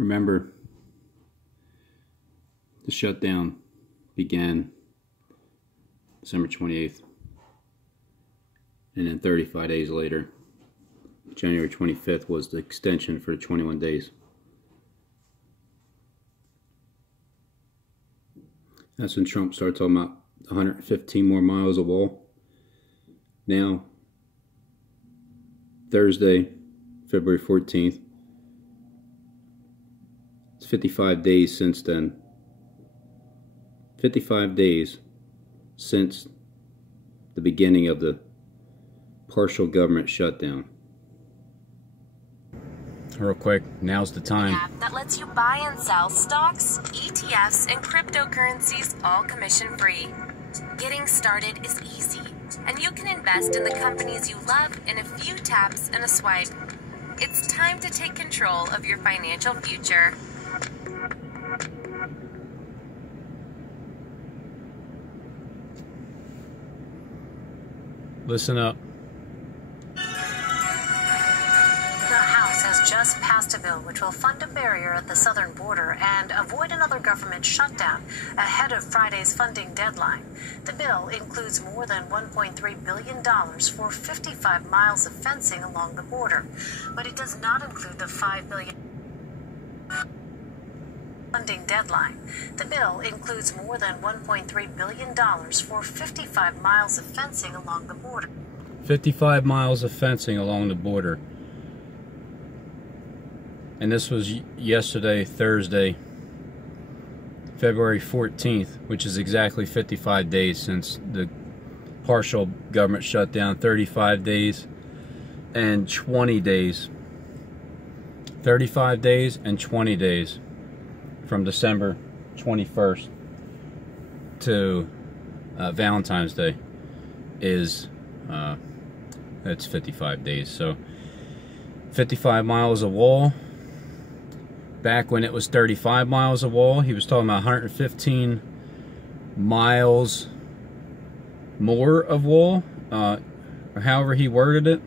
Remember, the shutdown began December 28th, and then 35 days later, January 25th, was the extension for 21 days. That's when Trump started talking about 115 more miles of wall. Now, Thursday, February 14th, it's 55 days since then. 55 days since the beginning of the partial government shutdown. Real quick, now's the time. App that lets you buy and sell stocks, ETFs, and cryptocurrencies all commission-free. Getting started is easy, and you can invest in the companies you love in a few taps and a swipe. It's time to take control of your financial future. Listen up. Just passed a bill which will fund a barrier at the southern border and avoid another government shutdown ahead of Friday's funding deadline. The bill includes more than $1.3 billion for 55 miles of fencing along the border, but it does not include the $5 billion funding deadline. The bill includes more than $1.3 billion for 55 miles of fencing along the border. 55 miles of fencing along the border. And this was yesterday, Thursday, February 14th, which is exactly 55 days since the partial government shutdown. 35 days and 20 days. 35 days and 20 days from December 21st to Valentine's Day is, that's 55 days. So 55 miles of wall. Back when it was 35 miles of wall, he was talking about 115 miles more of wall, or however he worded it.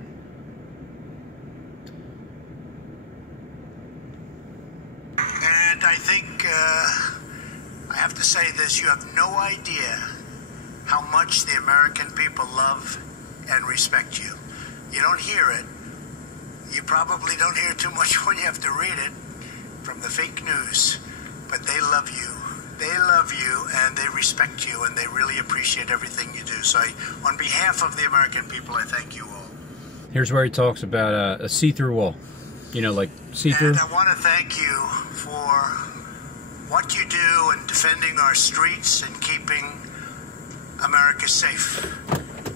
And I think I have to say this, you have no idea how much the American people love and respect you. You don't hear it. You probably don't hear too much when you have to read it from the fake news, but they love you. They love you and they respect you and they really appreciate everything you do. So on behalf of the American people, I thank you all. Here's where he talks about a see-through wall. You know, like see-through. And I want to thank you for what you do in defending our streets and keeping America safe.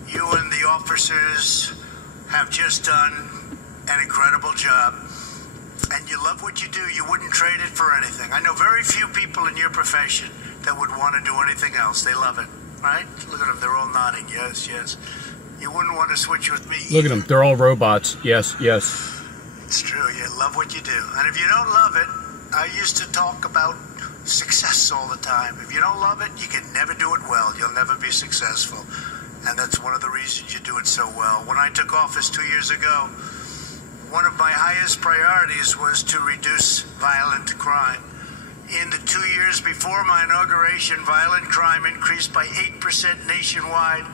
You and the officers have just done an incredible job. And you love what you do. You wouldn't trade it for anything. I know very few people in your profession that would want to do anything else. They love it, right? Look at them. They're all nodding. Yes, yes. You wouldn't want to switch with me. Look at them. They're all robots. Yes, yes. It's true. You love what you do. And if you don't love it, I used to talk about success all the time. If you don't love it, you can never do it well. You'll never be successful. And that's one of the reasons you do it so well. When I took office 2 years ago, one of my highest priorities was to reduce violent crime. In the 2 years before my inauguration, violent crime increased by 8% nationwide,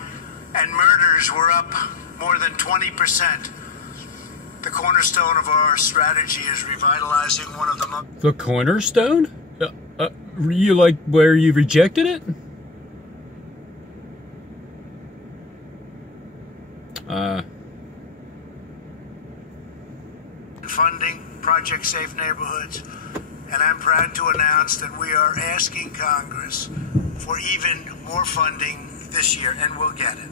and murders were up more than 20%. The cornerstone of our strategy is revitalizing one of the most... The cornerstone? You like where you rejected it? Funding Project Safe Neighborhoods, and I'm proud to announce that we are asking Congress for even more funding this year, and we'll get it.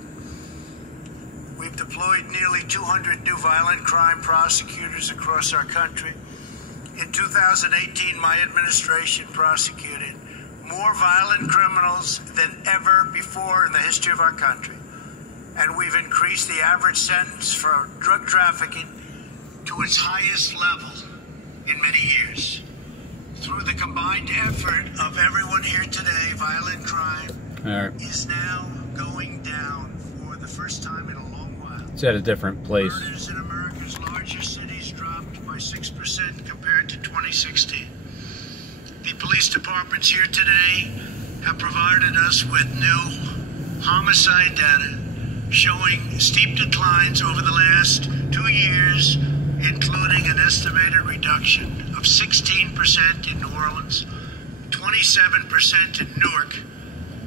We've deployed nearly 200 new violent crime prosecutors across our country. In 2018, my administration prosecuted more violent criminals than ever before in the history of our country. And we've increased the average sentence for drug trafficking to its highest level in many years. Through the combined effort of everyone here today, violent crime is now going down for the first time in a long while. It's at a different place. Murders in America's largest cities dropped by 6% compared to 2016. police departments here today have provided us with new homicide data showing steep declines over the last 2 years, including an estimated reduction of 16% in New Orleans, 27% in Newark,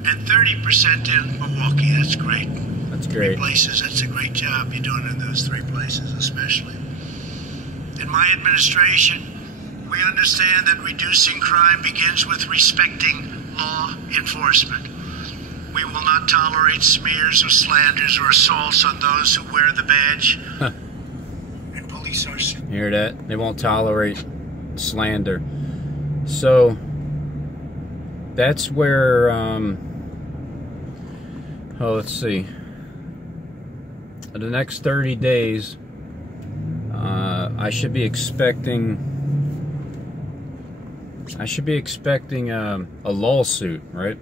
and 30% in Milwaukee. That's great. That's great. 3 places. That's a great job you're doing in those 3 places, especially. In my administration, we understand that reducing crime begins with respecting law enforcement. We will not tolerate smears or slanders or assaults on those who wear the badge. And police are... Hear that? They won't tolerate slander. So that's where let's see, the next 30 days I should be expecting a lawsuit, right,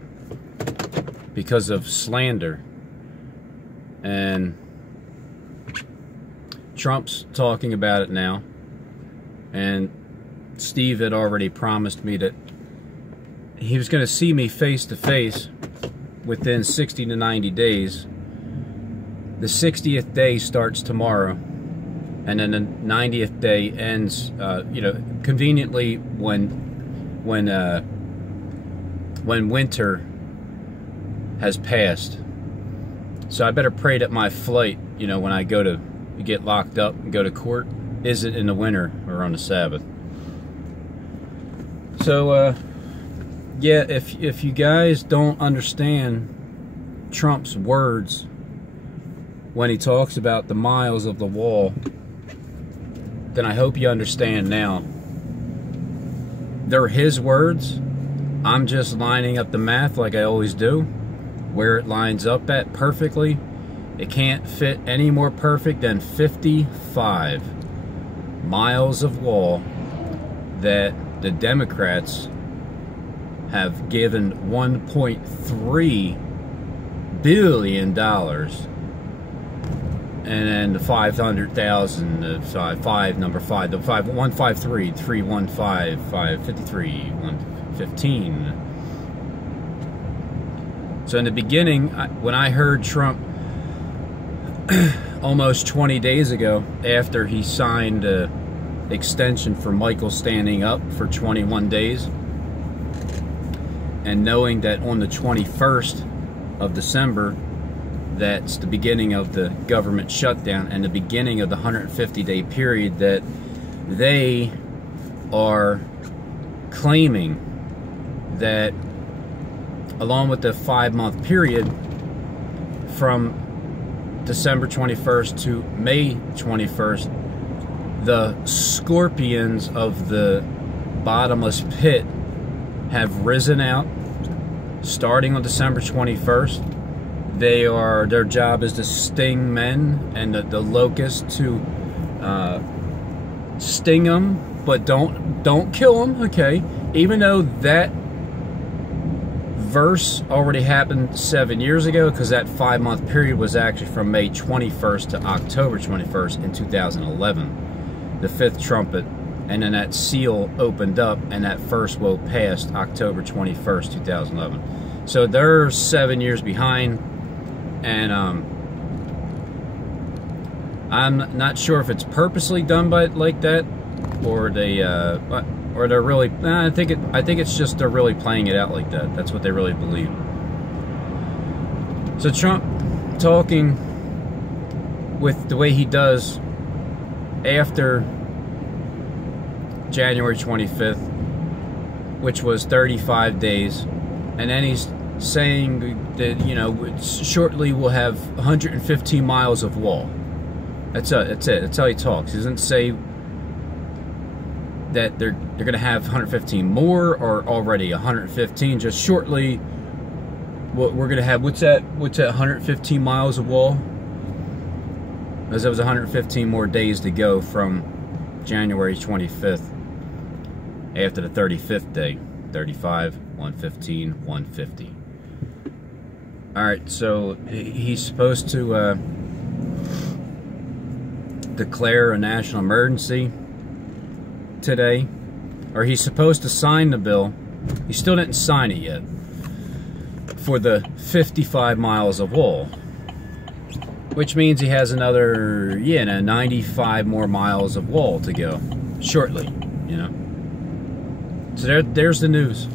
because of slander. And Trump's talking about it now, and Steve had already promised me that he was going to see me face to face within 60 to 90 days. The 60th day starts tomorrow, and then the 90th day ends, conveniently when winter has passed. So I better pray that my flight, when I go to get locked up and go to court, isn't in the winter or on the Sabbath. So, yeah, if you guys don't understand Trump's words when he talks about the miles of the wall, then I hope you understand now. They're his words. I'm just lining up the math like I always do, where it lines up at perfectly. It can't fit any more perfect than 55 miles of wall that the Democrats have given $1.3 billion, and then the 500,000, number 5, the 153, 315, 553, 115. So in the beginning, when I heard Trump almost 20 days ago, after he signed an extension for Michael standing up for 21 days, and knowing that on the 21st of December, that's the beginning of the government shutdown and the beginning of the 150-day period that they are claiming, that along with the 5-month period from December 21st to May 21st, the scorpions of the bottomless pit have risen out starting on December 21st. Their job is to sting men and the locusts to sting them, but don't kill them, okay? Even though that verse already happened 7 years ago, because that 5-month period was actually from May 21st to October 21st in 2011, the 5th trumpet, and then that seal opened up and that first woe passed October 21st, 2011. So they're 7 years behind, and I'm not sure if it's purposely done like that, or they're really. I think it's just they're really playing it out like that. That's what they really believe. So Trump talking with the way he does after January 25th, which was 35 days, and then he's saying that, shortly we'll have 115 miles of wall. That's it. That's how he talks. He doesn't say that they're going to have 115 more or already 115. Just shortly, we're going to have, what's that 115 miles of wall? Because there was 115 more days to go from January 25th after the 35th day. 35, 115, 150. Alright, so he's supposed to declare a national emergency today, or he's supposed to sign the bill He still didn't sign it yet for the 55 miles of wall, which means he has another 95 more miles of wall to go shortly, you know. So there's the news.